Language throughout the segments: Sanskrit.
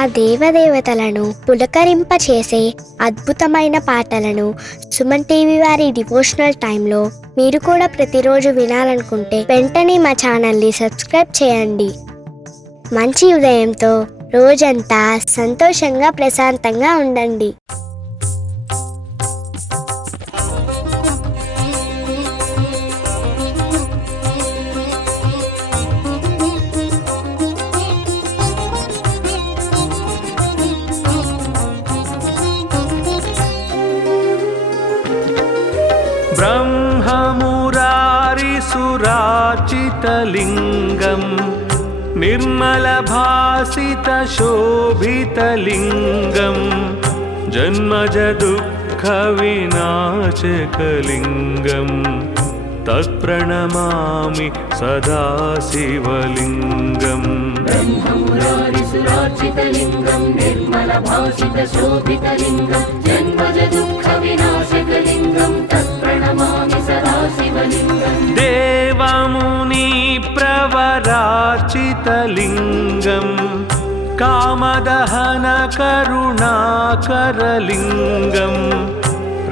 ఆ దేవదేవతలను పులకరింపచేసే అద్భుతమైన పాటలను సుమన్ టీవీ వారి డివోషనల్ టైంలో మీరు కూడా ప్రతిరోజు వినాలనుకుంటే వెంటనే మా ఛానల్ని సబ్స్క్రైబ్ చేయండి. మంచి ఉదయంతో రోజంతా సంతోషంగా ప్రశాంతంగా ఉండండి. ब्रह्ममुरारिसुराचितलिङ्गं निर्मलभासितशोभितलिङ्गं जन्मजदुःखविनाशकलिङ्गं तत्प्रणमामि सदा शिवलिङ्गम्. ब्रह्ममुरारिसुराचितलिङ्गं निर्मलभासितशोभितलिङ्गं जन्मजदुःखविनाशकलिङ्गं तत्प्रणमामि सदा शिवलिङ्गम्. देवमुनिप्रवराचितलिङ्गं कामदहनकरुणाकरलिङ्गं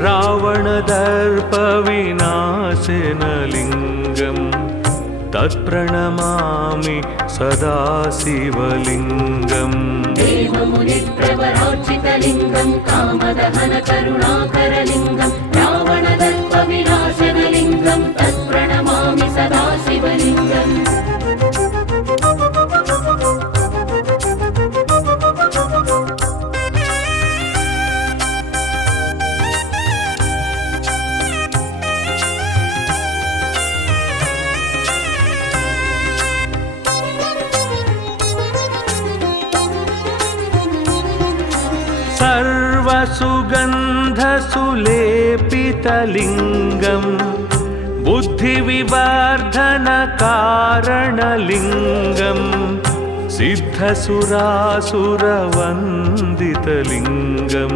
रावणदर्पविनाशनलिङ्गं तत्प्रणमामि सदा शिवलिङ्गम्. देवमुनिप्रवराचितलिङ्गं कामदहनकरुणाकरलिङ्गं रावणदर्पविनाशनलिङ्गं तत्प्रणमामि सदा शिवलिङ्गम्. सर्वसुगन्धसुलेपितलिङ्गं बुद्धिविवर्धनकारणलिङ्गं सिद्धसुरासुरवन्दितलिङ्गं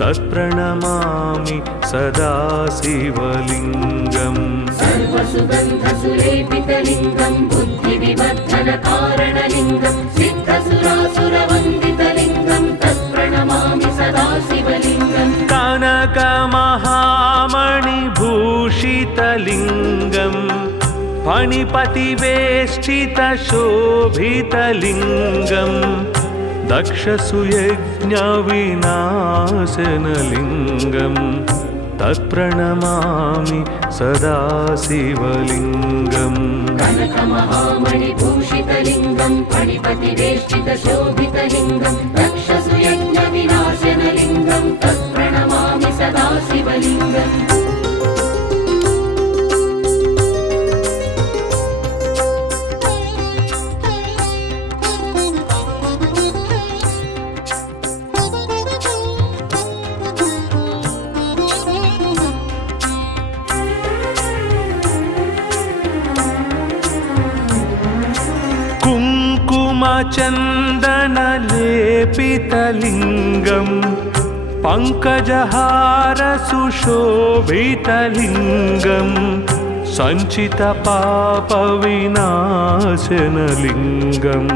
तत्प्रणमामि सदा शिवलिङ्गम्. सर्वसुगन्धसुलेपितलिङ्गं बुद्धिविवर्धनकारणलिङ्गं सिद्धसुरासुरवन्दितलिङ्गं तत्प्रणमामि सदा शिवलिङ्गम्. कनकमहामणिभूषितलिङ्गं फणिपतिवेष्टितशोभितलिङ्गं दक्षसुयज्ञविनाशनलिङ्गं तत्प्रणमामि सदा शिवलिङ्गम्. कनकमहामणिभूषितलिङ्गं फणिपतिवेष्टितशोभितलिङ्गं दक्षसुयज्ञविनाशनलिङ्गं तत्प्रणमामि सदा शिवलिङ्गम्. कुङ्कुमचन्दनलेपितलिङ्गं पङ्कजहारसुशोभितलिङ्गं सञ्चितपापविनाशनलिङ्गं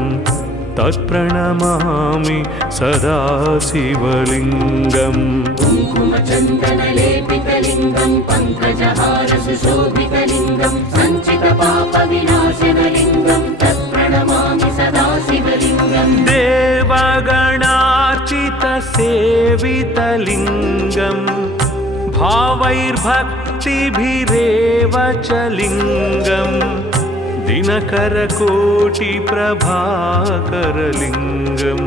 तत्प्रणमामि सदा शिवलिङ्गम्. कुङ्कुमचन्दनलेपितलिङ्गं पङ्कजहारसुशोभितलिङ्गं सञ्चितपापविनाशनलिङ्गं तत्प्रणमामि सदा शिवलिङ्गम्. देवगणार्चितसेवितलिङ्गं भावैर्भक्तिभिरेव च लिङ्गं दिनकरकोटिप्रभाकरलिङ्गं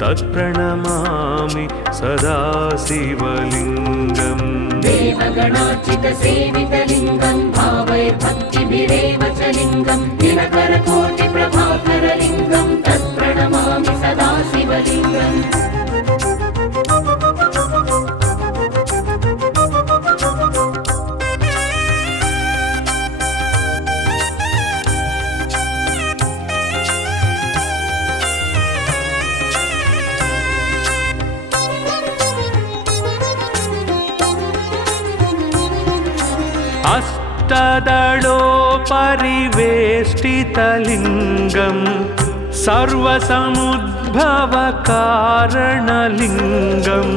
तत्प्रणमामि सदा शिवलिङ्गम्. देवगणार्चितसेवितलिङ्गं भावैर्भक्तिभिरेव च लिङ्गं दिनकरकोटिप्रभाकरलिङ्गं तत्प्रणमामि सदा शिवलिङ्गम्. अष्टदलोपरिवेष्टितलिङ्गं सर्वसमुद्र उद्भवकारणलिङ्गम्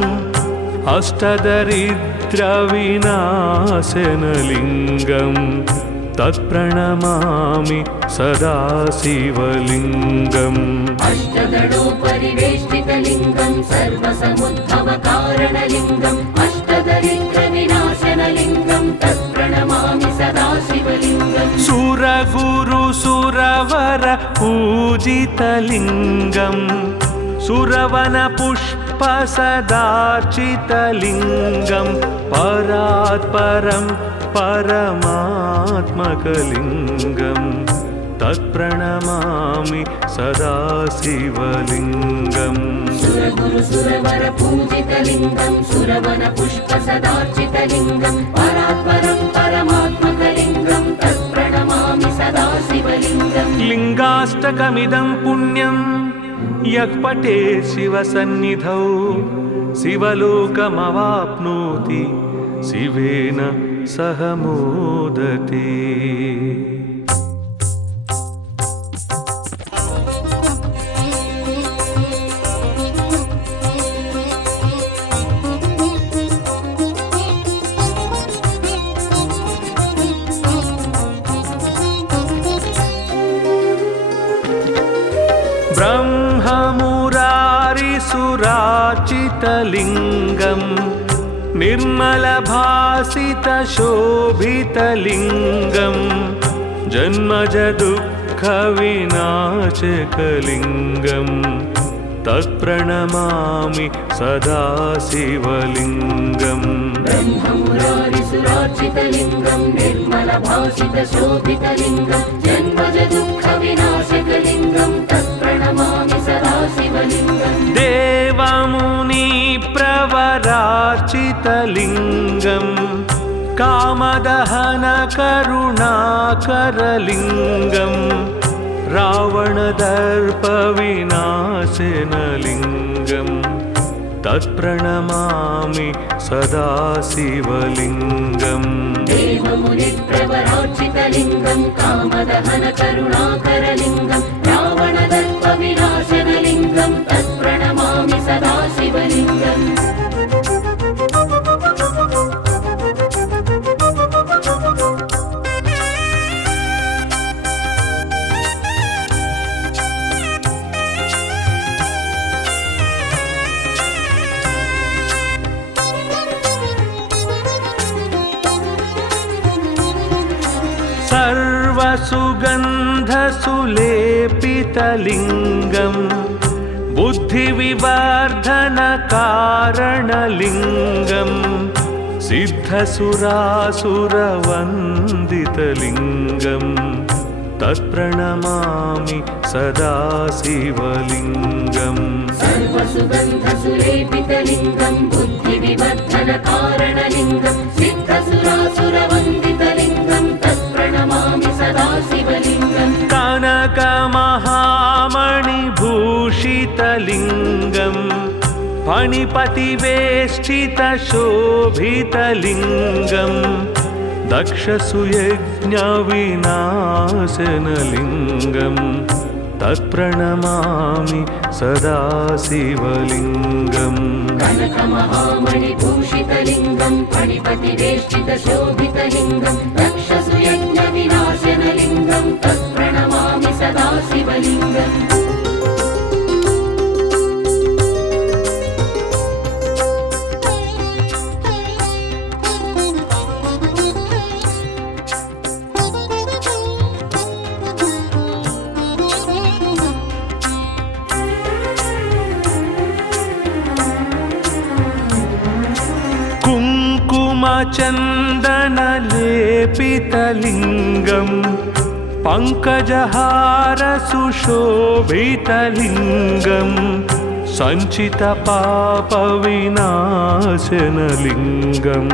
अष्टदरिद्रविनाशनलिङ्गं तत्प्रणमामि सदा शिवलिङ्गम् अष्टदलोपरिवेष्टितलिङ्गं सर्वसमुद्भवकारणलिङ्गम् अष्टदरिद्रविनाशनलिङ्गं तत्प्रणमामि सदा शिवलिङ्गम् सुरगुरुसुरवर पूजितलिङ्गम् सुरवनपुष्पसदार्चितलिङ्गं परात्परं परमात्मकलिङ्गं तत्प्रणमामि सदा शिवलिङ्गम् सुरगुरुसुरवर पूजितलिङ्गं सुरवनपुष्पसदार्चितलिङ्गं परात्परं परमात्मकलिङ्गं तत्प्रणमामि सदा शिवलिङ्गम् लिङ्गाष्टकमिदं पुण्यं यः पठे शिवसन्निधौ शिवलोकमवाप्नोति शिवेन सह मोदते। ब्रह्ममुरारिसुरार्चितलिङ्गं निर्मलभासितशोभितलिङ्गं जन्मजदुःखविनाशकलिङ्गं तत्प्रणमामि सदा शिवलिङ्गम् ब्रह्ममुरारिसुरार्चितलिङ्गं निर्मलभासितशोभितलिङ्गं जन्मजदुःखविनाशकलिङ्गं तत्प्रणमामि सदा शिवलिङ्गम् देवमुनिप्रवरार्चितलिङ्गं कामदहनकरुणाकरलिङ्गं रावणदर्पविनाशनलिङ्गं तत्प्रणमामि सदा शिवलिङ्गम् देवमुनिप्रवरार्चितलिङ्गं कामदहनकरुणाकरलिङ्गं रावणदर्पविनाशनलिङ्गं तत्प्रणमामि सदा शिवलिङ्गम् सर्वसुगन्धसुलेपितलिङ्गं बुद्धिविवर्धनकारणलिङ्गं सिद्धसुरासुरवन्दितलिङ्गं तत्प्रणमामि सदा शिवलिङ्गम् सर्वसुगन्धसुलेपितलिङ्गं बुद्धिविवर्धनकारणलिङ्गं सिद्धसुरासुरवन्दितलिङ्गं तत्प्रणमामि सदा शिवलिङ्गम् कनकमहामणिभूषितलिङ्गं फणिपतिवेष्टितशोभितलिङ्गं दक्षसुयज्ञविनाशनलिङ्गं तत्प्रणमामि सदा शिवलिङ्गम् कनकमहामणिभूषितलिङ्गं फणिपतिवेष्टितशोभितलिङ्गं दक्षसुयज्ञविनाशनलिङ्गं तत्प्रणमामि सदा शिवलिङ्गम् कुङ्कुमचन्दनलेपितलिङ्गं पङ्कजहारसुशोभितलिङ्गं सञ्चितपापविनाशनलिङ्गं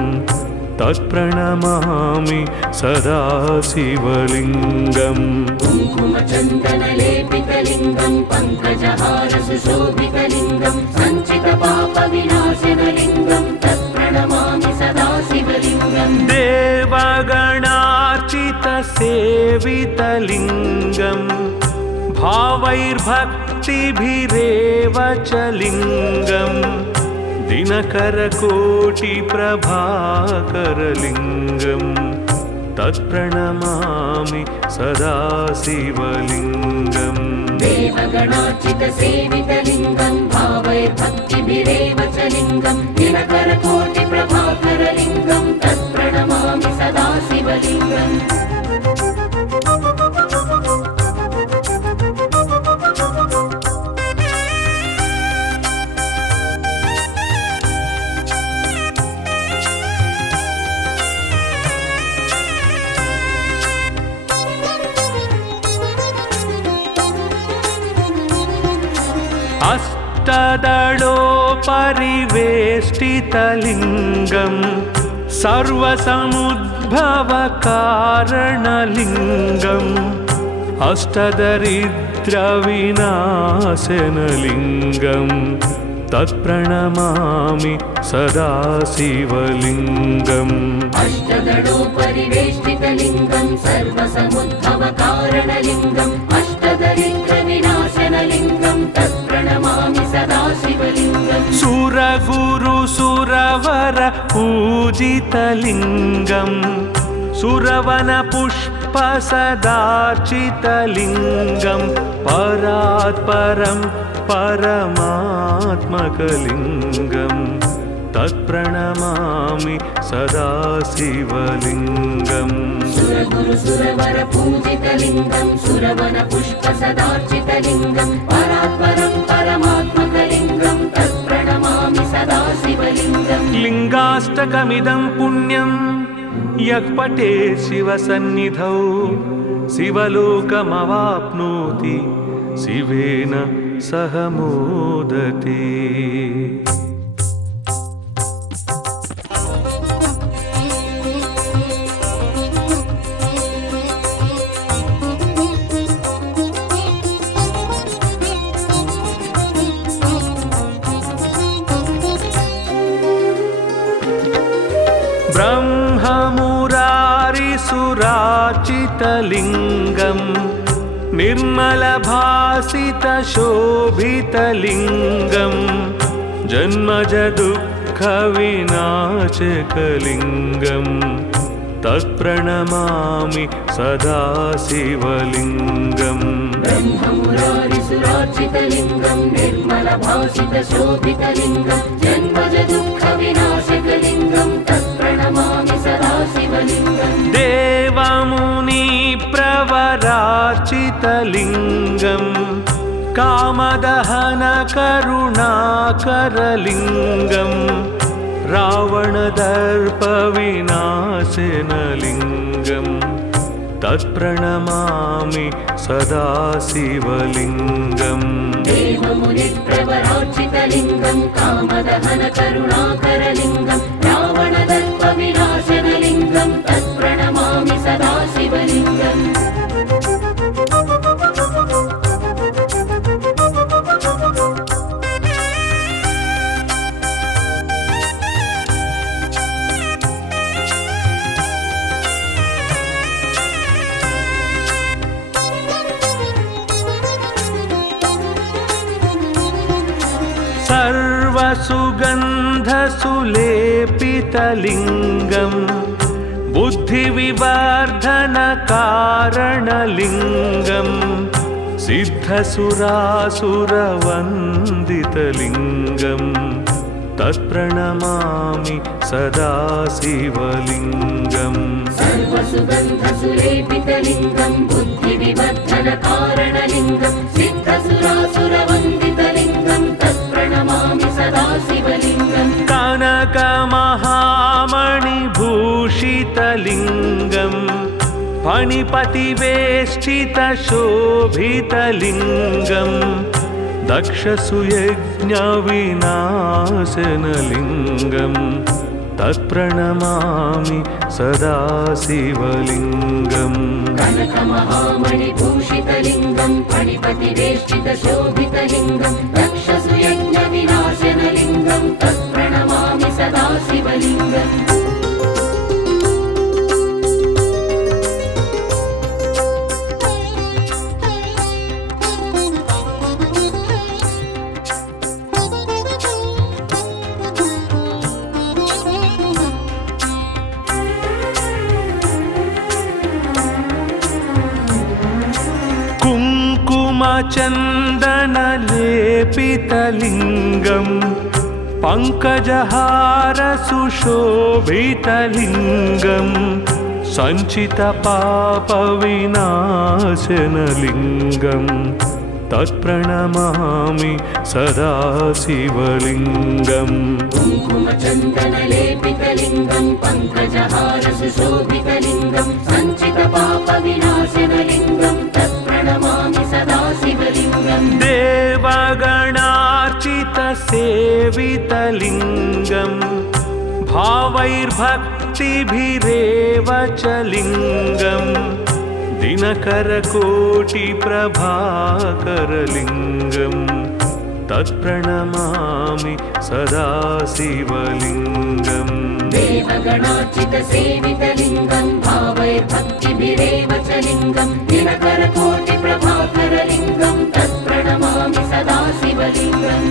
तत्प्रणमामि सदा शिवलिङ्गम् कुङ्कुमचन्दनलेपितलिङ्गं पङ्कजहारसुशोभितलिङ्गं सञ्चितपापविनाशनलिङ्गं तत्प्रणमामि सदा शिवलिङ्गम् देवगणार्चितसेवितलिङ्गं भाव भावैर्भक्तिभिरेव च लिङ्गम् दिनकरकोटिप्रभाकरलिङ्गम् तत्प्रणमामि सदा शिवलिङ्गम् देवगणार्चितसेवितलिङ्गं भावैर्भक्तिभिरेव च लिङ्गं दिनकरकोटिप्रभाकरलिङ्गं तत्प्रणमामि सदा शिवलिङ्गम् अष्टदलोपरिवेष्टितलिङ्गम् सर्वसमुद्भवकारणलिङ्गम् अष्टदरिद्रविनाशनलिङ्गम् तत्प्रणमामि सदा शिवलिङ्गम् अष्टदलोपरिवेष्टितलिङ्गं सर्वसमुद्भवकारणलिङ्गम् अष्टदरिद्रविनाशनलिङ्गं तत्प्रणमामि सदा शिवलिङ्गम् सुरगुरुसुरवर पूजितलिङ्गम् सुरवनपुष्पसदार्चितलिङ्गम् परात्परं परमात्मकलिङ्गम् तत्प्रणमामि सदा शिवलिङ्गम् सुरगुरुसुरवर पूजितलिङ्गं सुरवनपुष्पसदार्चितलिङ्गं परात्परं परमात्मकलिङ्गं तत्प्रणमामि सदा शिवलिङ्गम् लिङ्गाष्टकमिदं पुण्यं यः पठेत् शिवसन्निधौ शिवलोकमवाप्नोति शिवेन सह मोदते। ब्रह्ममुरारिसुरार्चितलिङ्गम् निर्मलभासितशोभितलिङ्गम् जन्मजदुःखविनाशकलिङ्गम् तत्प्रणमामि सदा शिवलिङ्गम् ब्रह्ममुरारिसुरार्चितलिङ्गं निर्मलभासितशोभितलिङ्गं जन्मजदुःखविनाशकलिङ्गं तत्प्रणमामि सदा शिवलिङ्गम् देवमुनिप्रवरार्चितलिङ्गम् कामदहनकरुणाकरलिङ्गम् रावणदर्पविनाशनलिङ्गम् तत्प्रणमामि सदा शिवलिङ्गम् देवमुनिप्रवरार्चितलिङ्गं कामदहनकरुणाकरलिङ्गं रावणदर्पविनाशनलिङ्गं तत्प्रणमामि सदा शिवलिङ्गम् सर्वसुगन्धसुलेपितलिङ्गम् बुद्धिविवर्धनकारणलिङ्गम् सिद्धसुरासुरवन्दितलिङ्गम् तत्प्रणमामि सदा शिवलिङ्गम् सर्वसुगन्धसुलेपितलिङ्गं बुद्धिविवर्धनकारणलिङ्गं सिद्धसुरासुरवन्दितलिङ्गं तत्प्रणमामि सदा शिवलिङ्गम् कनकमहामणिभूषितलिङ्गम् फणिपतिवेष्टितशोभितलिङ्गम् दक्षसुयज्ञविनाशनलिङ्गम् तत्प्रणमामि सदा शिवलिङ्गम् कनकमहामणिभूषितलिङ्गं फणिपतिवेष्टितशोभितलिङ्गं दक्षसुयज्ञविनाशनलिङ्गं तत्प्रणमामि सदा शिवलिङ्गम् कुङ्कुमचन्दनलेपितलिङ्गम् पङ्कजहार सुशोभितलिङ्गम् सञ्चितपापविनाशनलिङ्गम् तत्प्रणमामि सदा शिवलिङ्गम् कुङ्कुमचन्दनलेपितलिङ्गम् पङ्कजहार सुशोभितलिङ्गम् सञ्चितपापविनाशनलिङ्गम् तत्प्रणमामि सदा शिवलिङ्गम् देवगणार्चितसेवितलिङ्गम् भावैर्भक्तिभिरेव च लिङ्गम् दिनकरकोटिप्रभाकरलिङ्गम् तत्प्रणमामि सदा शिवलिङ्गम् देवगणार्चितसेवितलिङ्गम् भावैर्भक्तिभिरेव च लिङ्गम् दिनकरकोटिप्रभाकरलिङ्गम् तत्प्रणमामि सदा शिवलिङ्गम्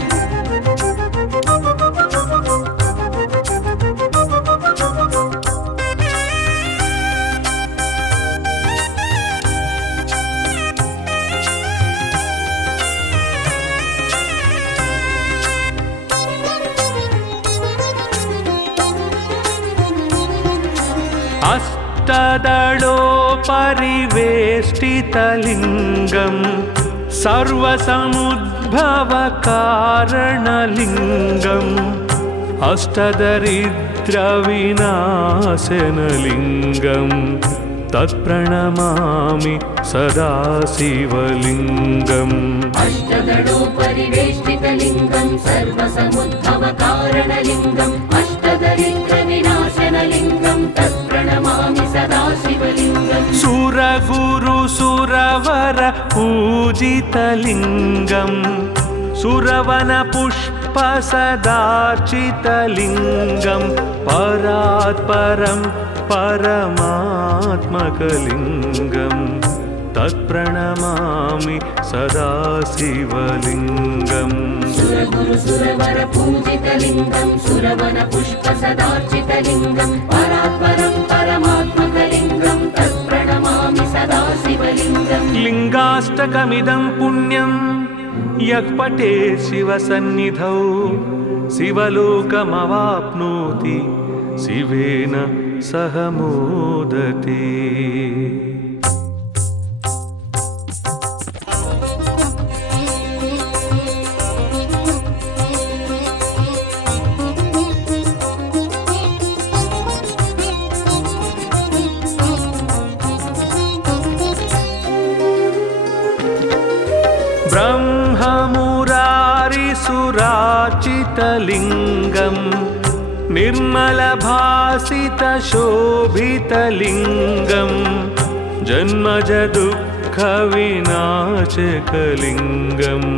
अष्टदलोपरिवेष्टितलिङ्गम् सर्वसमुद्भवकारणलिङ्गम् अष्टदरिद्रविनाशनलिङ्गम् तत्प्रणमामि सदा शिवलिङ्गम् अष्टदलोपरिवेष्टितलिङ्गम् सर्वसमुद्भवकारणलिङ्गम् अष्टदरिद्रविनाशनलिङ्गम् तत्प्रणमामि सदा शिवलिङ्गम् सुरगुरुसुरवर पूजितलिङ्गम् सुरवनपुष्पसदार्चितलिङ्गम् परात्परं परमात्मकलिङ्गम् तत्प्रणमामि सदा शिवलिङ्गम् सुरगुरुसुरवर पूजितलिङ्गम् सुरवनपुष्पसदार्चितलिङ्गम् परात्परं परमात्मकलिङ्गम् तत्प्रणमामि सदा शिवलिङ्गम् लिङ्गाष्टकमिदं पुण्यं यः पठे शिवसन्निधौ शिवलोकमवाप्नोति शिवेन सह मोदते। ब्रह्ममुरारिसुरार्चितलिङ्गम् निर्मलभासितशोभितलिङ्गम् जन्मजदुःखविनाशकलिङ्गम्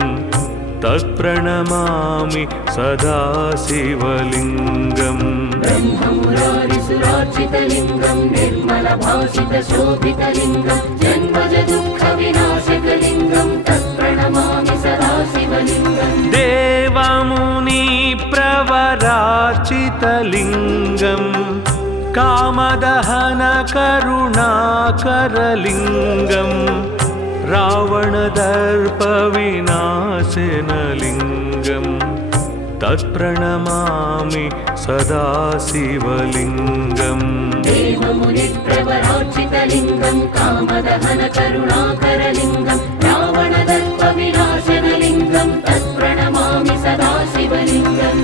तत्प्रणमामि सदा शिवलिङ्गम् ब्रह्ममुरारिसुरार्चितलिङ्गम् निर्मलभासितशोभितलिङ्गम् जन्मजदुःखविनाशकलिङ्गम् तत्प्रणमामि सदा शिवलिङ्गम् देवमुनिप्रवरार्चितलिङ्गम् कामदहनकरुणाकरलिङ्गम् रावणदर्पविनाशनलिङ्गम् तत्प्रणमामि सदा शिवलिङ्गम् देवमुनिप्रवरार्चितलिङ्गम् कामदहनकरुणाकरलिङ्गम् रावणदर्पविनाशनलिङ्गम् तत्प्रणमामि सदा शिवलिङ्गम्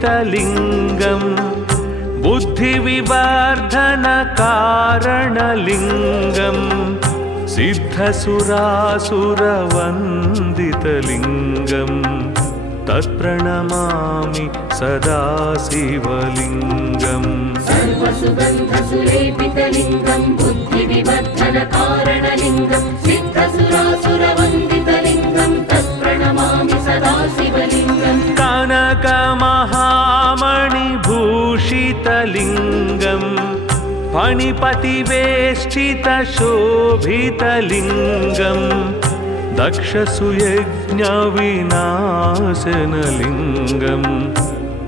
सर्वसुगन्धसुलेपितलिङ्गम् बुद्धिविवर्धनकारणलिङ्गम् सिद्धसुरासुरवन्दितलिङ्गम् तत्प्रणमामि सदा शिवलिङ्गम् सर्वसुगन्धसुलेपितलिङ्गम् बुद्धिविवर्धनकारणलिङ्गम् सिद्धसुरासुरवन्दितलिङ्गम् तत्प्रणमामि सदा शिवलिङ्गम् कनकमहामणि भूषितलिङ्गं फणिपतिवेष्टितशोभितलिङ्गं दक्षसुयज्ञविनाशनलिङ्गं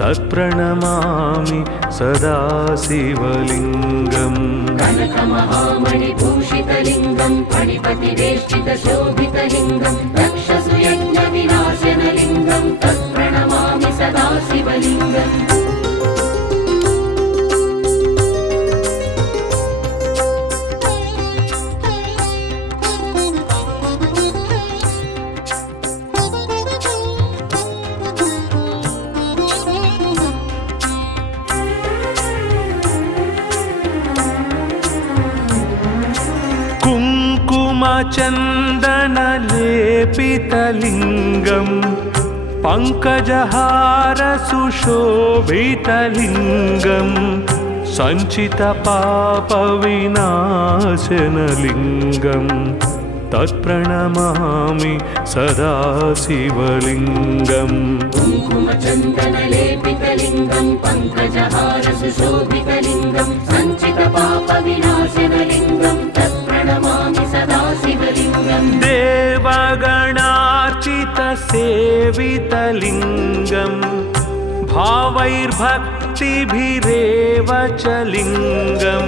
तत्प्रणमामि सदा शिवलिङ्गम् कनकमहामणिभूषितलिङ्गं फणिपतिवेष्टितशोभितलिङ्गं दक्षसुयज्ञविनाशनलिङ्गं तत्प्रणमामि सदा शिवलिङ्गम् कुङ्कुमचन्दनलेपितलिङ्गं पङ्कजहारसुशोभितलिङ्गं सञ्चितपापविनाशनलिङ्गं तत्प्रणमामि सदा शिवलिङ्गम् कुङ्कुमचन्दनलेपितलिङ्गं पङ्कजहारसुशोभितलिङ्गं सञ्चितपापविनाशनलिङ्गं तत्प्रणमामि सदा शिवलिङ्गम् देवगणार्चितसेवितलिङ्गं भावैर्भक्तिभिरेव च लिङ्गं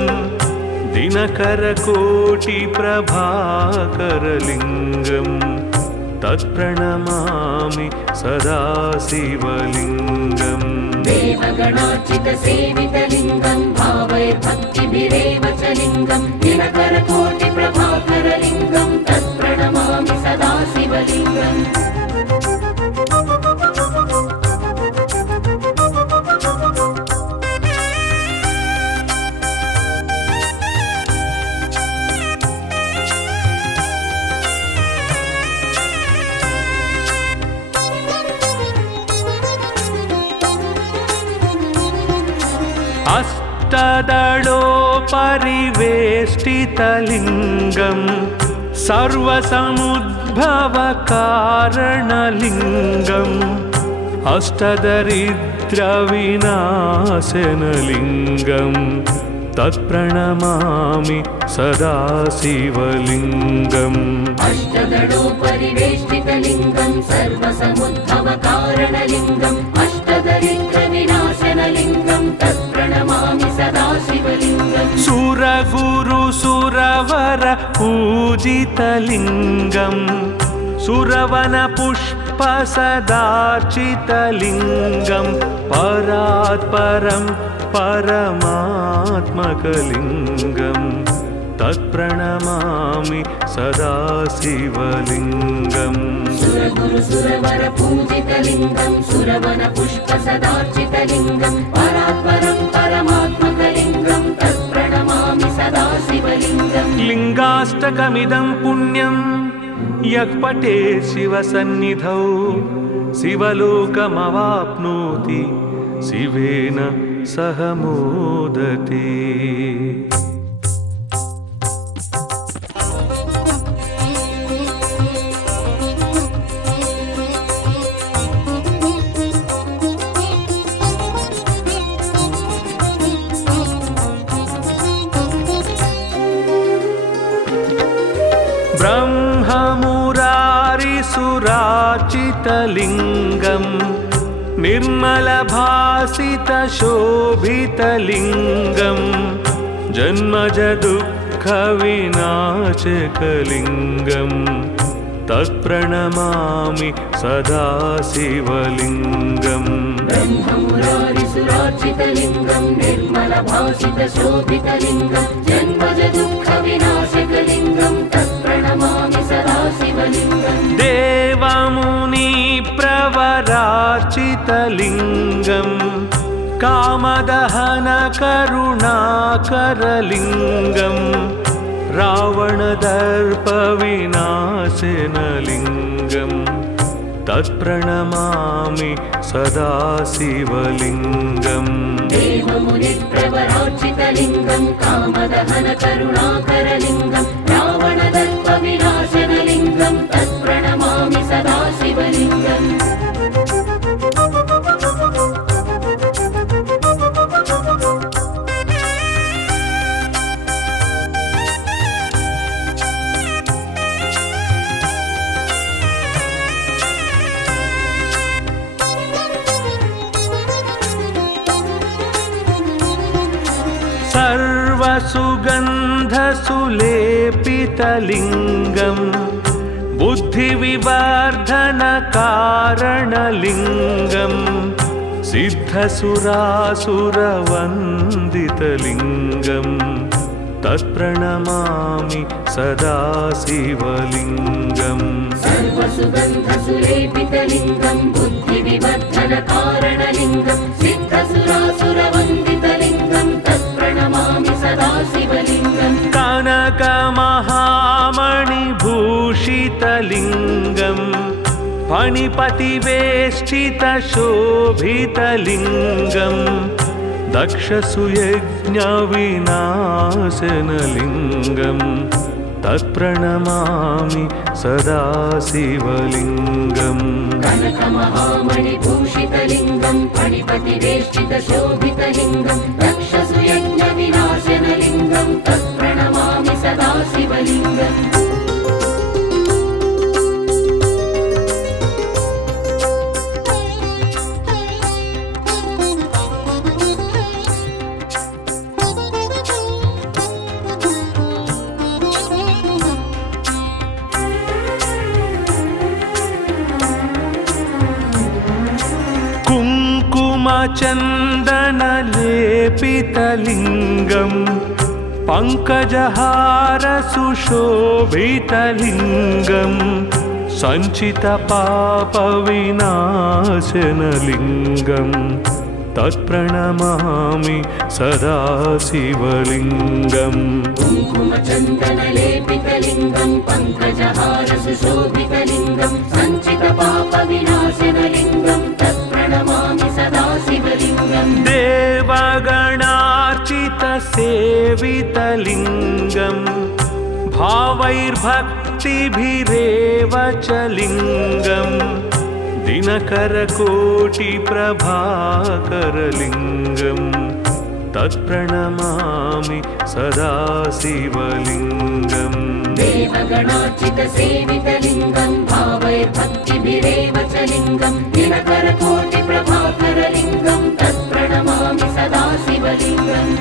दिनकरकोटिप्रभाकरलिङ्गं तत्प्रणमामि सदा शिवलिङ्गम् देवगणार्चितसेवितलिङ्गं भावैर्भक्तिभिरेव च लिङ्गं दिनकरकोटिप्रभाकरलिङ्गं तत्प्रणमामि सदा शिवलिङ्गम् अष्टदलोपरिवेष्टितलिङ्गं सर्वसमुद्भवकारणलिङ्गं अष्टदरिद्रविनाशनलिङ्गं तत्प्रणमामि सदा शिवलिङ्गम् अष्टदलोपरिवेष्टितलिङ्गं सर्वसमुद्भवकारणलिङ्गम् अष्टदरिद्रविनाशनलिङ्गं तत्प्रणमामि सदा शिवलिङ्गम् सुरगुरुसुरवर पूजितलिङ्गं सुरवनपुष्पसदार्चितलिङ्गं परात्परं परमात्मकलिङ्गं तत्प्रणमामि सदा शिवलिङ्गम् सुरगुरुसुरवर पूजितलिङ्गं सुरवनपुष्पसदार्चितलिङ्गं परात्परं परमात्मकलिङ्गं तत्प्रणमामि सदा शिवलिङ्गम् लिङ्गाष्टकमिदं पुण्यं यः पठेत् शिवसन्निधौ शिवलोकमवाप्नोति शिवेन सह मोदते। ब्रह्ममुरारिसुरार्चितलिङ्गं निर्मलभासितशोभितलिङ्गं जन्मजदुःखविनाशकलिङ्गं तत्प्रणमामि सदा शिवलिङ्गम् ब्रह्ममुरारिसुरार्चितलिङ्गं निर्मलभासितशोभितलिङ्गं जन्मजदुःखविनाशकलिङ्गं तत्प्रणमामि सदा शिवलिङ्गम् देवमुनिप्रवरार्चितलिङ्गं कामदहनकरुणाकरलिङ्गं रावणदर्पविनाशनलिङ्गं तत्प्रणमामि सदा शिवलिङ्गम् देवमुनिप्रवरार्चितलिङ्गं कामदहनकरुणाकरलिङ्गं रावणदर्पविनाशनलिङ्गं तत्प्रणमामि सदा शिवलिङ्गम् सर्वसुगन्धसुलेपितलिङ्गं बुद्धिविवर्धनकारणलिङ्गं सिद्धसुरासुरवन्दितलिङ्गं तत्प्रणमामि सदा शिवलिङ्गम् सर्वसुगन्धसुलेपितलिङ्गं बुद्धिविवर्धनकारणलिङ्गं सिद्धसुरासुरवन्दितलिङ्गं तत्प्रणमामि सदा शिवलिङ्गम् कनकमहामणिभूषितलिङ्गं फणिपतिवेष्टितशोभितलिङ्गं दक्षसुयज्ञविनाशनलिङ्गं तत्प्रणमामि सदा शिवलिङ्गम् कनकमहामणिभूषितलिङ्गं फणिपतिवेष्टितशोभितलिङ्गं दक्षसुयज्ञविनाशनलिङ्गं तत्प्रणमामि सदा शिवलिङ्गम् कुङ्कुमचन्दनलेपितलिङ्गं पङ्कजहारसुशोभितलिङ्गं सञ्चितपापविनाशनलिङ्गं तत्प्रणमामि सदा शिवलिङ्गम् कुङ्कुमचन्दनलेपितलिङ्गं पङ्कजहारसुशोभितलिङ्गं सञ्चितपापविनाशनलिङ्गं तत्प्रणमामि सदा शिवलिङ्गम् देवगणार्चितसेवितलिङ्गं भावैर्भक्तिभिरेव च लिङ्गं दिनकरकोटिप्रभाकरलिङ्गं तत्प्रणमामि सदा शिवलिङ्गम् देवगणार्चितसेवितलिङ्गं भावैर्भक्तिभिरेव च लिङ्गं दिनकरकोटिप्रभाकरलिङ्गं तत्प्रणमामि सदा शिवलिङ्गम्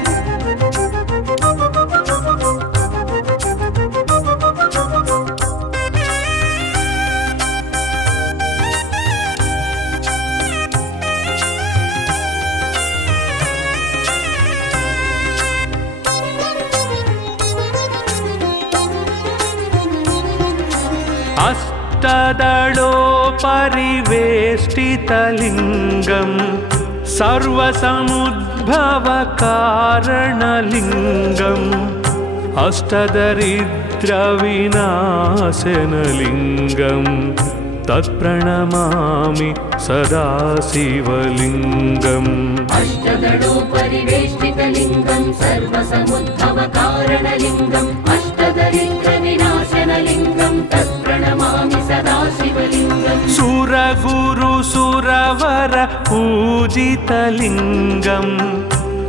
अष्टदलोपरिवेष्टितलिङ्गं सर्वसमुद्भवकारणलिङ्गम् अष्टदरिद्रविनाशनलिङ्गं तत्प्रणमामि सदा शिवलिङ्गम् अष्टदलोपरिवेष्टितलिङ्गं सर्वसमुद्भवकारणलिङ्गम् अष्टदरिद्रविनाशनलिङ्गं तत्प्रणमामि सदा शिवलिङ्गम् सुरगुरुसुरवर पूजितलिङ्गं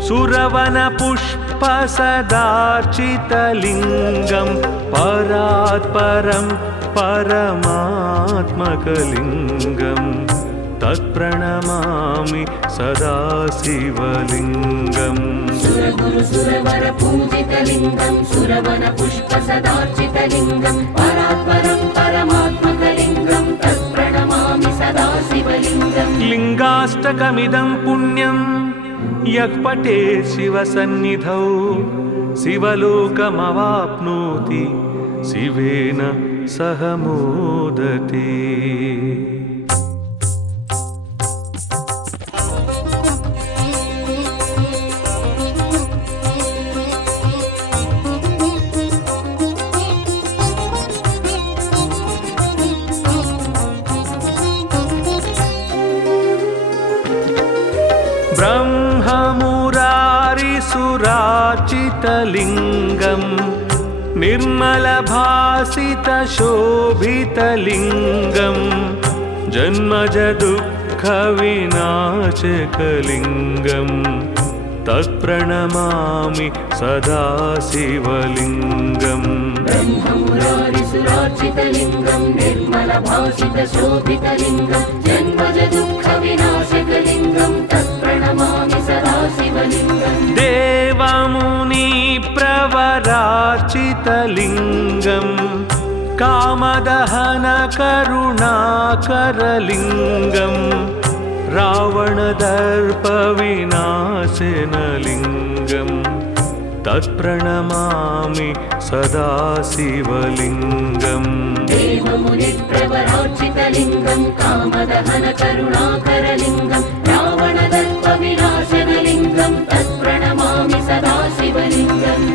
सुरवनपुष्पसदार्चितलिङ्गं परात्परं परमात्मकलिङ्गं तत्प्रणमामि सदा शिवलिङ्गम् सुरगुरुसुरवर पूजितलिङ्गं सुरवनपुष्पसदार्चितलिङ्गं परात्परं परमात्मकलिङ्गं तत्प्रणमामि सदा शिवलिङ्गम् लिङ्गाष्टकमिदं पुण्यं यः पठेत् शिवसन्निधौ शिवलोकमवाप्नोति शिवेन सह मोदते। ब्रह्ममुरारिसुरार्चितलिङ्गं निर्मलभासितशोभितलिङ्गं जन्मजदुःखविनाशकलिङ्गं तत्प्रणमामि सदा शिवलिङ्गम् ब्रह्ममुरारिसुरार्चितलिङ्गं निर्मलभासितशोभितलिङ्गं जन्मजदुःखविनाशकलिङ्गं तत्प्रणमामि सदा शिवलिङ्गम् देवमुनिप्र कामदहनकारितलिङ्गं कामदहनकरुणाकरलिङ्गं रावणदर्पविनाशनलिङ्गं तत्प्रणमामि सदा शिवलिङ्गम् देवमुनिप्रवरार्चितलिङ्गं कामदहनकरुणाकरलिङ्गं रावणदर्पविनाशनलिङ्गं तत्प्रणमामि सदा शिवलिङ्गम्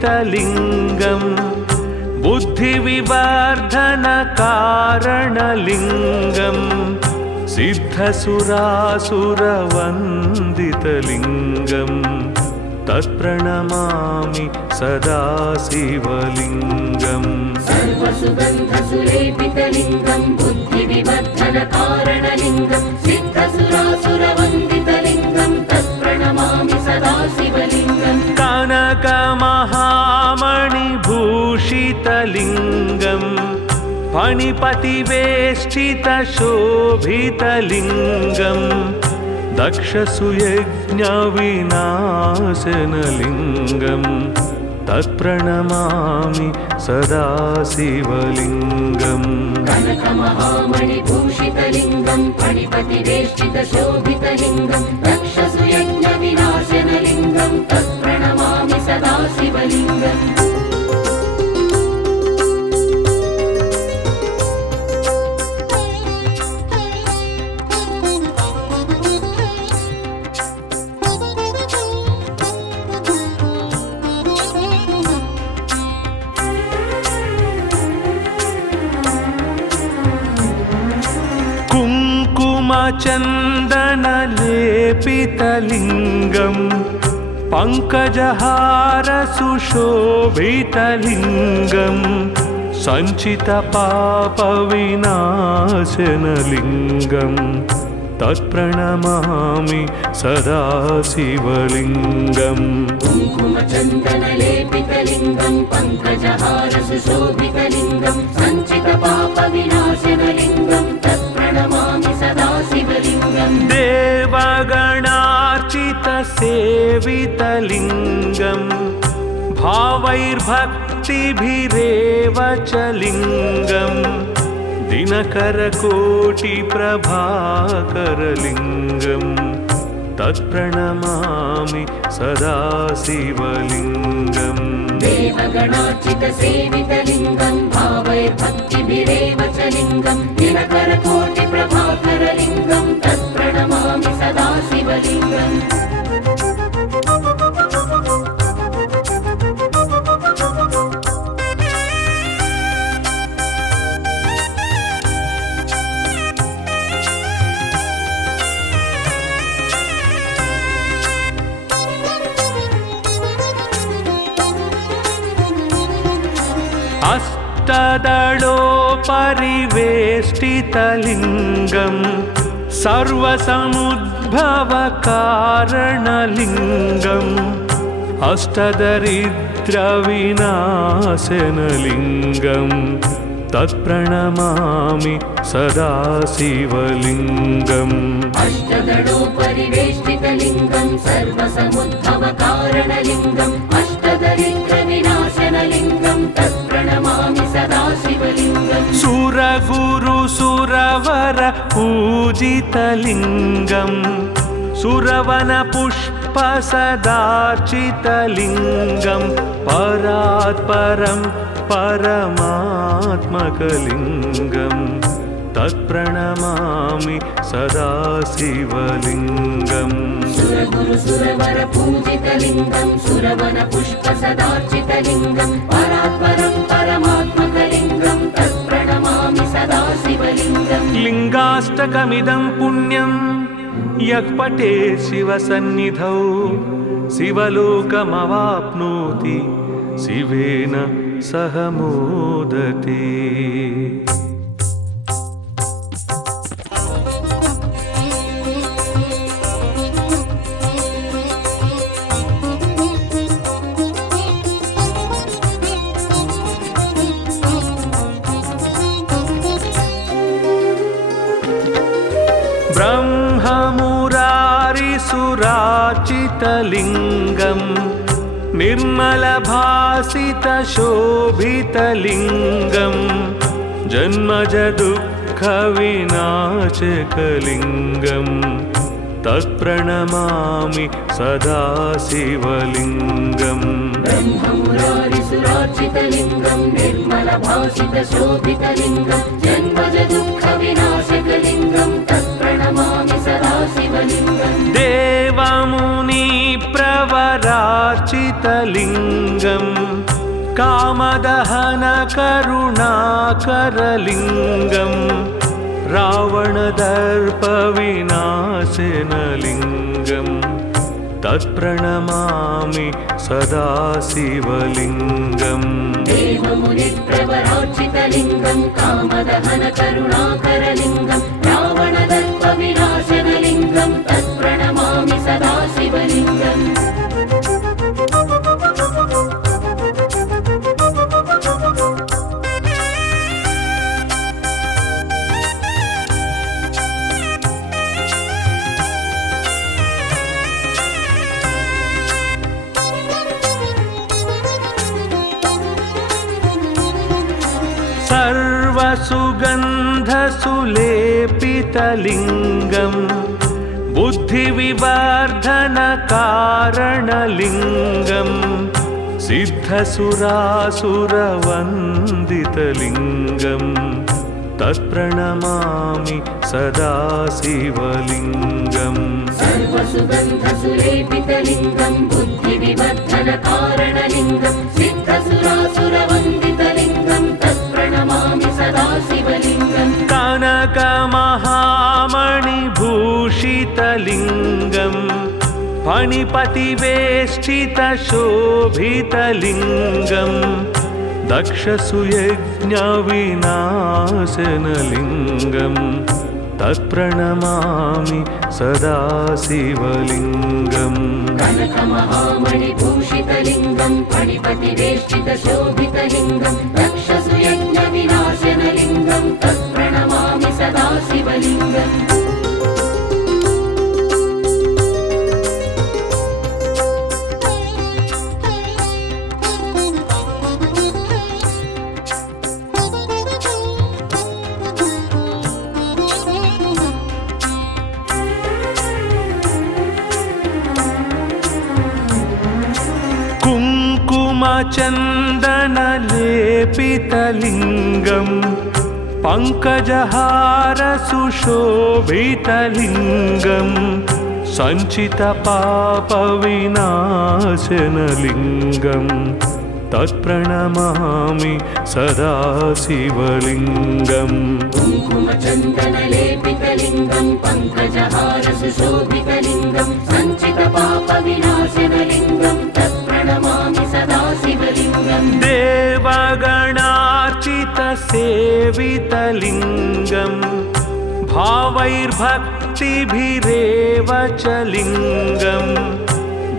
सर्वसुगन्धसुलेपितलिङ्गं बुद्धिविवर्धनकारणलिङ्गं सिद्धसुरासुरवन्दितलिङ्गं तत्प्रणमामि सदा शिवलिङ्गम् सर्वसुगन्धसुलेपितलिङ्गं बुद्धिविवर्धनकारणलिङ्गं सिद्धसुरासुरवन्दितलिङ्गं तत्प्रणमामि सदा शिवलिङ्गम् कनकमहामणिभूषितलिङ्गं फणिपतिवेष्टितशोभितलिङ्गं दक्षसुयज्ञविनाशनलिङ्गं तत्प्रणमामि सदा शिवलिङ्गम् कनकमहामणिभूषितलिङ्गं फणिपतिवेष्टितशोभितलिङ्गं दक्षसुयज्ञविनाशनलिङ्गं तत्प्रणमामि सदा शिवलिङ्गम् कुङ्कुमचन्दनलेपितलिङ्गं पङ्कजहारसुशोभितलिङ्गं सञ्चितपापविनाशनलिङ्गं तत्प्रणमामि सदा शिवलिङ्गम् कुङ्कुमचन्दनलेपितलिङ्गं पङ्कजहारसुशोभितलिङ्गं सञ्चितपापविनाशनलिङ्गं तत्प्रणमामि सदा शिवलिङ्गम् देवगणार्चितसेवितलिङ्गं भावैर्भक्तिभिरेव च लिङ्गं दिनकरकोटिप्रभाकरलिङ्गं तत्प्रणमामि सदा शिवलिङ्गम् देवगणार्चितसेवितलिङ्गं भावैर्भक्तिभिरेव च लिङ्गं दिनकरकोटिप्रभाकरलिङ्गं तत्प्रणमामि सदा शिवलिङ्गम् अष्टदलोपरिवेष्टितलिङ्गं सर्वसमुद्भवकारणलिङ्गं अष्टदरिद्रविनाशनलिङ्गं तत्प्रणमामि सदा शिवलिङ्गम् अष्टदलोपरिवेष्टितलिङ्गं सर्वसमुद्भवकारणलिङ्गम् अष्टदरिद्रविनाशनलिङ्गं तत्प्रणमामि सदा शिवलिङ्गम् सुरगुरुसुरवर पूजितलिङ्गं सुरवनपुष्पसदार्चितलिङ्गं परात्परं परमात्मकलिङ्गं तत्प्रणमामि सदा शिवलिङ्गम् सुरगुरुसुरवर पूजितलिङ्गं सुरवनपुष्पसदार्चितलिङ्गं परात्परं परमात्मकलिङ्गं तत्प्रणमामि सदा शिवलिङ्गम् लिङ्गाष्टकमिदं पुण्यं यः पठेत् शिवसन्निधौ शिवलोकमवाप्नोति शिवेन सह मोदते। भासितलिङ्गम् निर्मलभासितशोभितलिङ्गम् जन्मज दुःखविनाशकलिङ्गम् तत्प्रणमामि सदा शिवलिङ्गम् ब्रह्ममुरारिसुरार्चितलिङ्गं निर्मलभासितशोभितलिङ्गं जन्मज दुःखविनाशकलिङ्गं तत्प्रणमामि सदा शिवलिङ्गम् देवमुनिप्रवरार्चितलिङ्गम् कामदहनकरुणाकरलिङ्गम् रावणदर्पविनाशनलिङ्गम् तत्प्रणमामि सदा शिवलिङ्गम् देवमुनिप्रवरार्चितलिङ्गं कामदहनकरुणाकरलिङ्गं रावणदर्पविनाशनलिङ्गं तत्प्रणमामि सदा शिवलिङ्गम् सर्वसुगन्धसुलेपितलिङ्गम् बुद्धिविवर्धनकारणलिङ्गम् सिद्धसुरासुरवन्दितलिङ्गम् तत्प्रणमामि सदा शिवलिङ्गम् सर्वसुगन्धसुलेपितलिङ्गं बुद्धिविवर्धनकारणलिङ्गं सिद्धसुरासुरवन्दितलिङ्गं तत्प्रणमामि सदा शिवलिङ्गम् कनकमहामणिभूषितलिङ्गम् फणिपतिवेष्टितशोभितलिङ्गम् दक्षसुयज्ञविनाशनलिङ्गम् तत्प्रणमामि सदा शिवलिङ्गम् कनकमहामणिभूषितलिङ्गं फणिपतिवेष्टितशोभितलिङ्गं दक्षसुयज्ञविनाशनलिङ्गं तत्प्रणमामि सदा शिवलिङ्गम् कुङ्कुमचन्दनलेपितलिङ्गम् पङ्कजहारसुशोभितलिङ्गम् सञ्चितपापविनाशनलिङ्गम् तत्प्रणमामि सदा शिवलिङ्गम् कुङ्कुमचन्दनलेपितलिङ्गं पङ्कजहारसुशोभितलिङ्गं सञ्चितपापविनाशनलिङ्गं तत्प्रणमामि सदा शिवलिङ्गम् देवगणार्चितसेवितलिङ्गम् भावैर्भक्तिभिरेव च लिङ्गम्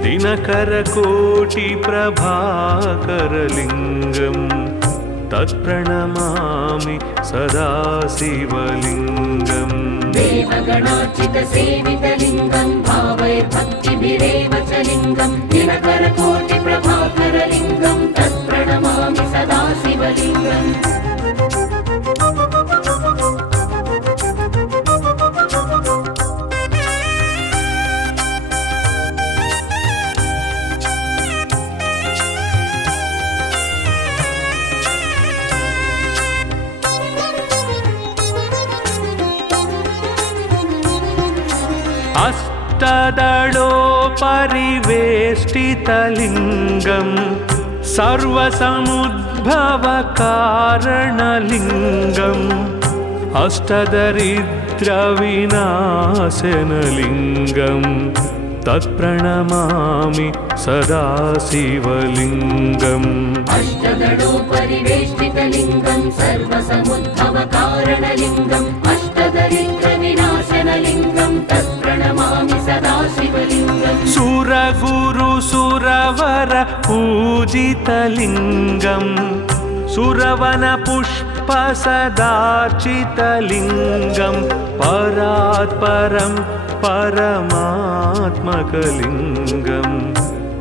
दिनकरकोटिप्रभाकरलिङ्गम् तत्प्रणमामि सदा शिवलिङ्गम् देवगणार्चितसेवितलिङ्गं भावैर्भक्तिभिरेव च लिङ्गं दिनकरकोटिप्रभाकरलिङ्गं तत्प्रणमामि सदा शिवलिङ्गम् अष्टदलोपरिवेष्टितलिङ्गम् सर्वसमुद्भवकारणलिङ्गम् अष्टदरिद्रविनाशनलिङ्गम् तत्प्रणमामि सदा शिवलिङ्गम् अष्टदलोपरिवेष्टितलिङ्गं सर्वसमुद्भवकारणलिङ्गम् अष्टदरिद्रविनाशनलिङ्गं तत्प्रणमामि सदा शिवलिङ्गम् सुरगुरुसुरवर पूजितलिङ्गम् सुरवनपुष्पसदार्चितलिङ्गम् परात् परं परमात्मकलिङ्गं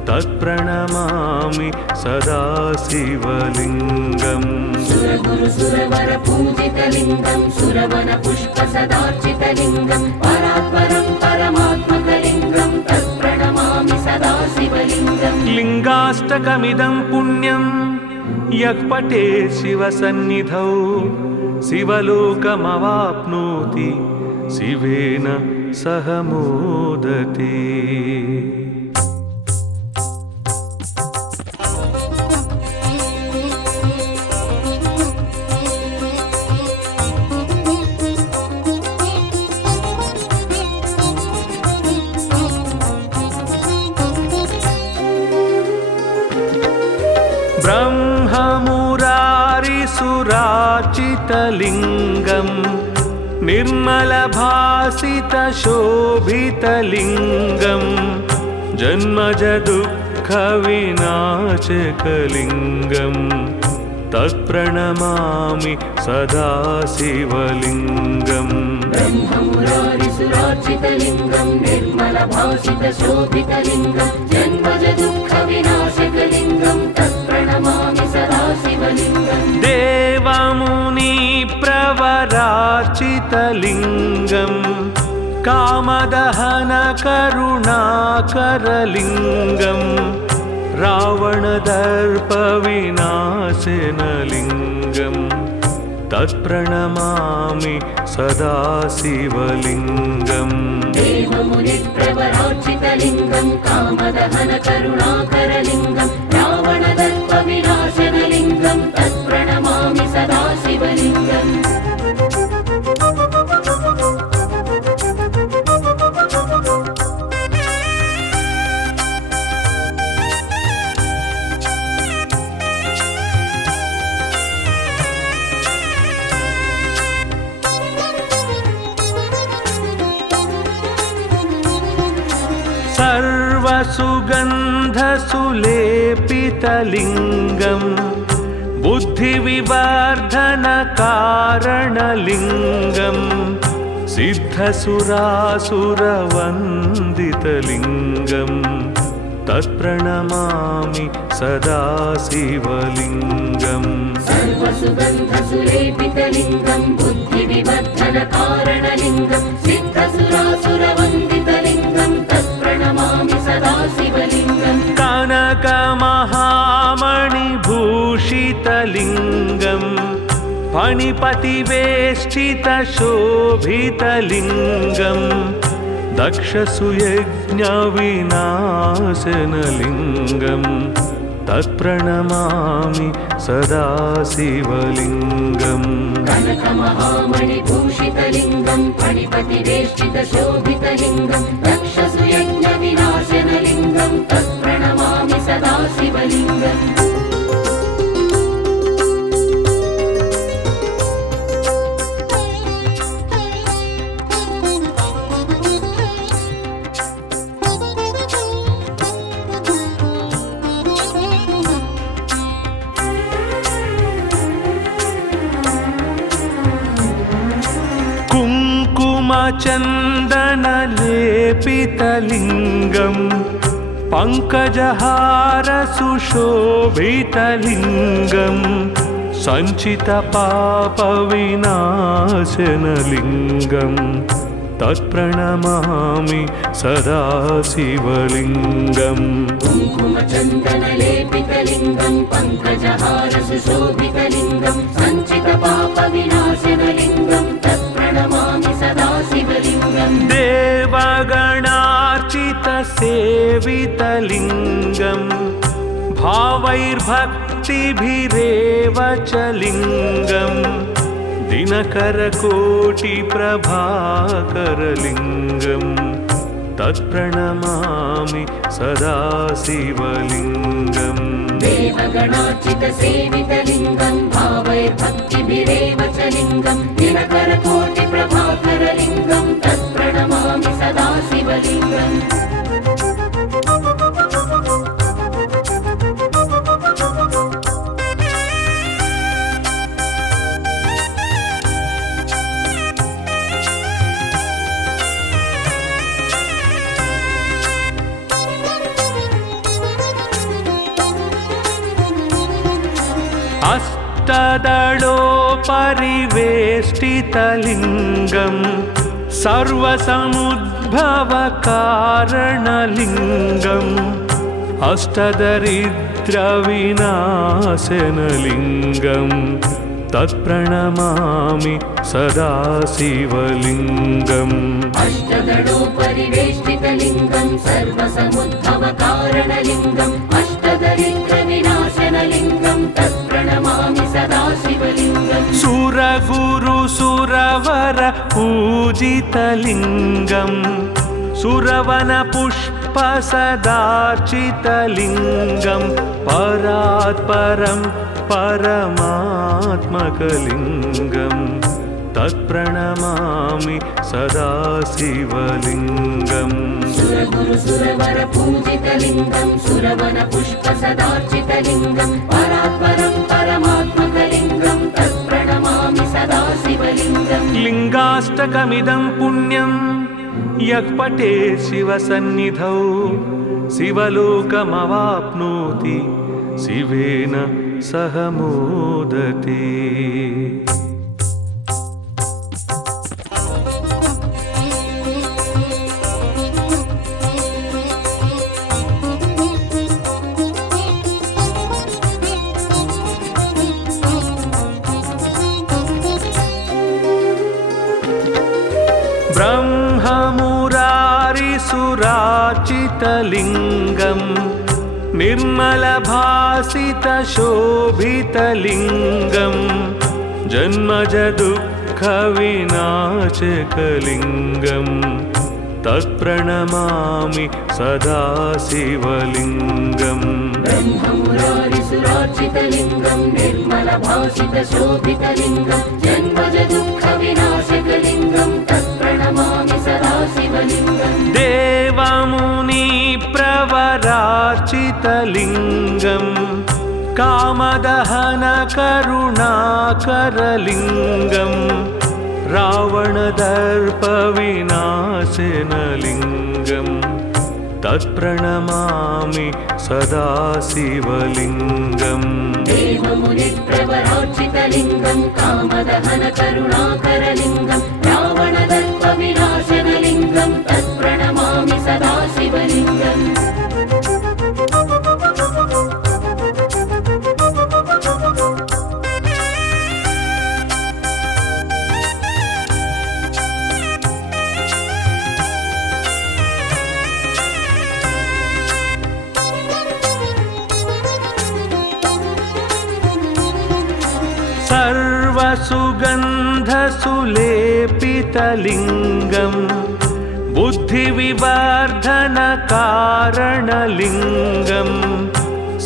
तत्प्रणमामि सदा शिवलिङ्गम् सुरगुरु सुरवर पूजितलिङ्गं सुरवन पुष्प सदार्चितलिङ्गं परात्परं परमात्मकलिङ्गं तत्प्रणमामि सदा शिवलिङ्गम् लिङ्गाष्टकमिदं पुण्यं यः पठेत् शिवसन्निधौ शिवलोकमवाप्नोति शिवेन सह मोदते। ब्रह्ममुरारिसुराचितलिङ्गं निर्मलभासितशोभितलिङ्गं जन्मजदुःखविनाशकलिङ्गं तत्प्रणमामि सदा शिवलिङ्गम् ब्रह्ममुरारिसुरार्चितलिङ्गं निर्मलभासितशोभितलिङ्गं जन्मजदुःखविनाशकलिङ्गं तत्प्रणमामि सदा शिवलिङ्गम् देवमुनिप्रवरार्चितलिङ्गं कामदहनकरुणाकरलिङ्गं रावणदर्पविनाशनलिङ्गं तत्प्रणमामि सदा शिवलिङ्गम् देवमुनिप्रवरार्चितलिङ्गं कामदहनकरुणाकरलिङ्गं रावणदर्पविनाशनलिङ्गं तत्प्रणमामि सदा शिवलिङ्गम् सर्वसुगन्धसुलेपितलिङ्गं बुद्धिविवर्धनकारणलिङ्गं सिद्धसुरासुरवन्दितलिङ्गं तत्प्रणमामि सदा शिवलिङ्गम् सर्वसुगन्धसुलेपितलिङ्गं बुद्धिविवर्धनकारणलिङ्गं सिद्धसुरासुरवन्दितलिङ्गं तत्प्रणमामि सदा शिवलिङ्गम् कनकमहामणिभूषितलिङ्गं फणिपतिवेष्टितशोभितलिङ्गं दक्षसुयज्ञविनाशनलिङ्गं तत्प्रणमामि सदा शिवलिङ्गम् कनकमहामणिभूषितलिङ्गं फणिपतिवेष्टितशोभितलिङ्गं दक्षसुयज्ञविनाशनलिङ्गं तत्प्रणमामि सदा शिवलिङ्गम् कुङ्कुमचन्दनलेपितलिङ्गं पङ्कजहारसुशोभितलिङ्गं सञ्चितपापविनाशनलिङ्गं तत्प्रणमामि सदा शिवलिङ्गम् कुङ्कुमचन्दनलेपितलिङ्गं पङ्कजहारसुशोभितलिङ्गं सञ्चितपापविनाशनलिङ्गं तत्प्रणमामि सदा शिवलिङ्गम् देवगणार्चितसेवितलिङ्गं भावैर्भक्तिभिरेव च लिङ्गं दिनकरकोटिप्रभाकरलिङ्गं तत्प्रणमामि सदा शिवलिङ्गम् देवगणार्चितसेवितलिङ्गं भावैर्भक्तिभिरेव च लिङ्गं दिनकरकोटिप्रभाकरलिङ्गं तत्प्रणमामि सदा शिवलिङ्गम् परिवेष्टितलिङ्गं सर्वसमुद्भवकारणलिङ्गम् अष्टदरिद्रविनाशनलिङ्गं तत्प्रणमामि सदा शिवलिङ्गम् अष्टदलोपरिवेष्टितलिङ्गं सर्वसमुद्भवकारणलिङ्गम् अष्टदरिद्रविनाशनलिङ्गं तत्प्रणमामि सदा शिवलिङ्गम् सुरगुरुसुरवर पूजितलिङ्गं सुरवनपुष्पसदार्चितलिङ्गं परात्परं परमात्मकलिङ्गं तत्प्रणमामि सदा शिवलिङ्गम् सुरगुरुसुरवर पूजितलिङ्गं सुरवनपुष्पसदार्चितलिङ्गं परात्परं परमात्मकलिङ्गं तत्प्रणमामि सदा शिवलिङ्गम् लिङ्गाष्टकमिदं पुण्यं यः पठेत् शिवसन्निधौ शिवलोकमवाप्नोति शिवेन सह मोदते। ब्रह्ममुरारिसुरार्चितलिङ्गं निर्मलभासितशोभितलिङ्गं जन्मजदुःखविनाशकलिङ्गं तत्प्रणमामि सदा शिवलिङ्गम् ब्रह्ममुरारिसुरार्चितलिङ्गं निर्मलभासितशोभितलिङ्गं जन्मजदुःखविनाशकलिङ्गं तत्प्रणमामि सदा शिवलिङ्गम् देवमुनिप्रवरार्चितलिङ्गं कामदहनकरुणाकरलिङ्गं रावणदर्पविनाशनलिङ्गं तत्प्रणमामि सदा शिवलिङ्गम् देवमुनिप्रवरार्चितलिङ्गं कामदहनकरुणाकरलिङ्गं रावणदर्पविनाशनलिङ्गं तत्प्रणमामि सदा शिवलिङ्गम् सर्वसुगन्धसुलेपितलिङ्गं बुद्धिविवर्धनकारणलिङ्गं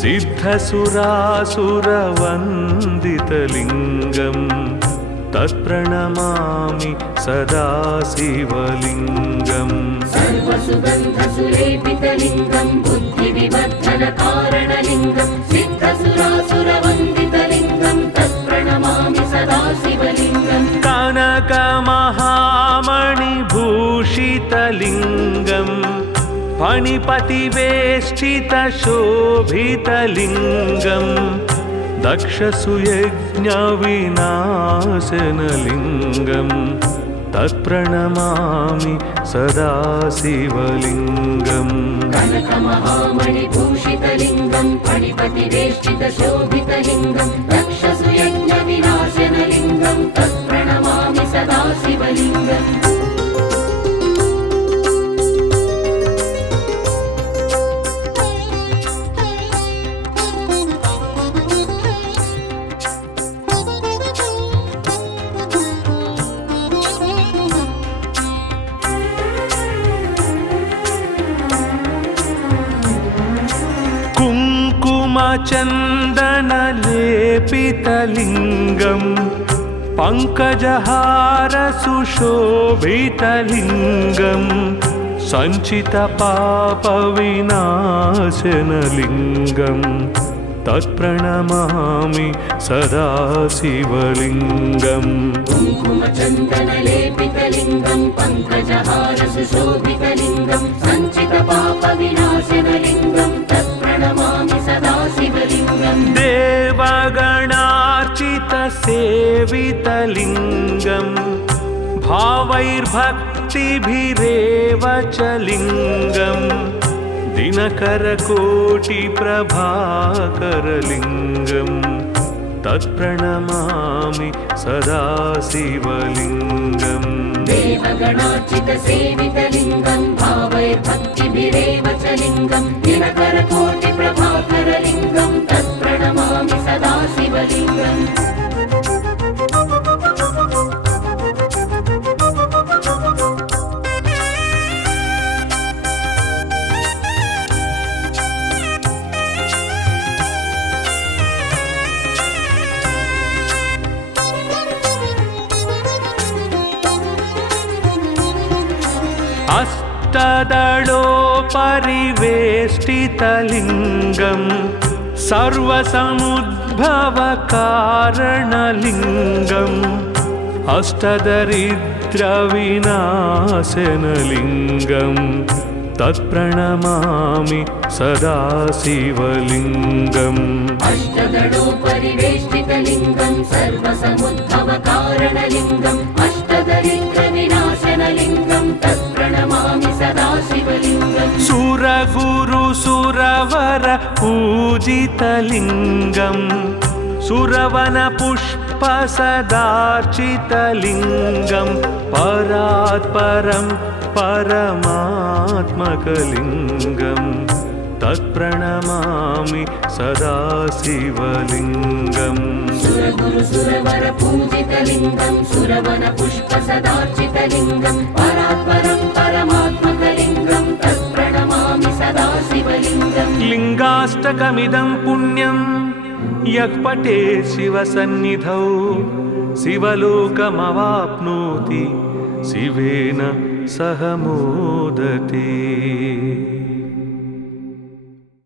सिद्धसुरासुरवन्दितलिङ्गं तत्प्रणमामि सदा शिवलिङ्गम् सर्वसुगन्धसुलेपितलिङ्गं बुद्धिविवर्धनकारणलिङ्गं सिद्धसुरासुरवन्दितलिङ्गं तत्प्रणमामि सदा शिवलिङ्गम् कनकमहामणिभूषितलिङ्गं फणिपतिवेष्टितशोभितलिङ्गं दक्षसुयज्ञविनाशनलिङ्गं तत्प्रणमामि सदा शिवलिङ्गम् कनकमहामणिभूषितलिङ्गं फणिपतिवेष्टितशोभितलिङ्गं दक्षसुयज्ञविनाशनलिङ्गं तत्प्रणमामि सदा शिवलिङ्गम् कुङ्कुमचन्दनलेपितलिङ्गं पङ्कजहारसुशोभितलिङ्गं सञ्चितपापविनाशनलिङ्गं तत्प्रणमामि सदा शिवलिङ्गम् कुङ्कुमचन्दनलेपितलिङ्गं पङ्कजहारसुशोभितलिङ्गं सञ्चितपापविनाशनलिङ्गं तत्प्रणमामि सदा शिवलिङ्गम् देवगणार्चित सेवितलिङ्गं भावैर्भक्तिभिरेव च लिङ्गं दिनकरकोटिप्रभाकरलिङ्गं तत्प्रणमामि सदा शिवलिङ्गम् देवगणार्चितसेवितलिङ्गं भावैर्भक्तिभिरेव च लिङ्गं दिनकरकोटिप्रभाकरलिङ्गं तत्प्रणमामि सदा शिवलिङ्गम् अष्टदलोपरिवेष्टितलिङ्गं सर्वसमुद्भवकारणलिङ्गम् अष्टदरिद्रविनाशनलिङ्गं तत्प्रणमामि सदा शिवलिङ्गम् अष्टदलोपरिवेष्टितलिङ्गं सर्वसमुद्भवकारणलिङ्गम् अष्टदरिद्रविनाशनलिङ्गं तत्प्रणमामि सदा शिवलिङ्गम् सुरगुरुसुरवर पूजितलिङ्गं सुरवनपुष्पसदार्चितलिङ्गं परात्परं परमात्मकलिङ्गं तत्प्रणमामि सदा शिवलिङ्गम् सुरगुरुसुरवर पूजितलिङ्गं सुरवनपुष्पसदार्चितलिङ्गं परात्परं परमात्मकलिङ्गं तत्प्रणमामि सदा शिवलिङ्गम् लिङ्गाष्टकमिदं पुण्यं यः पठेत् शिवसन्निधौ शिवलोकमवाप्नोति शिवेन सह मोदते।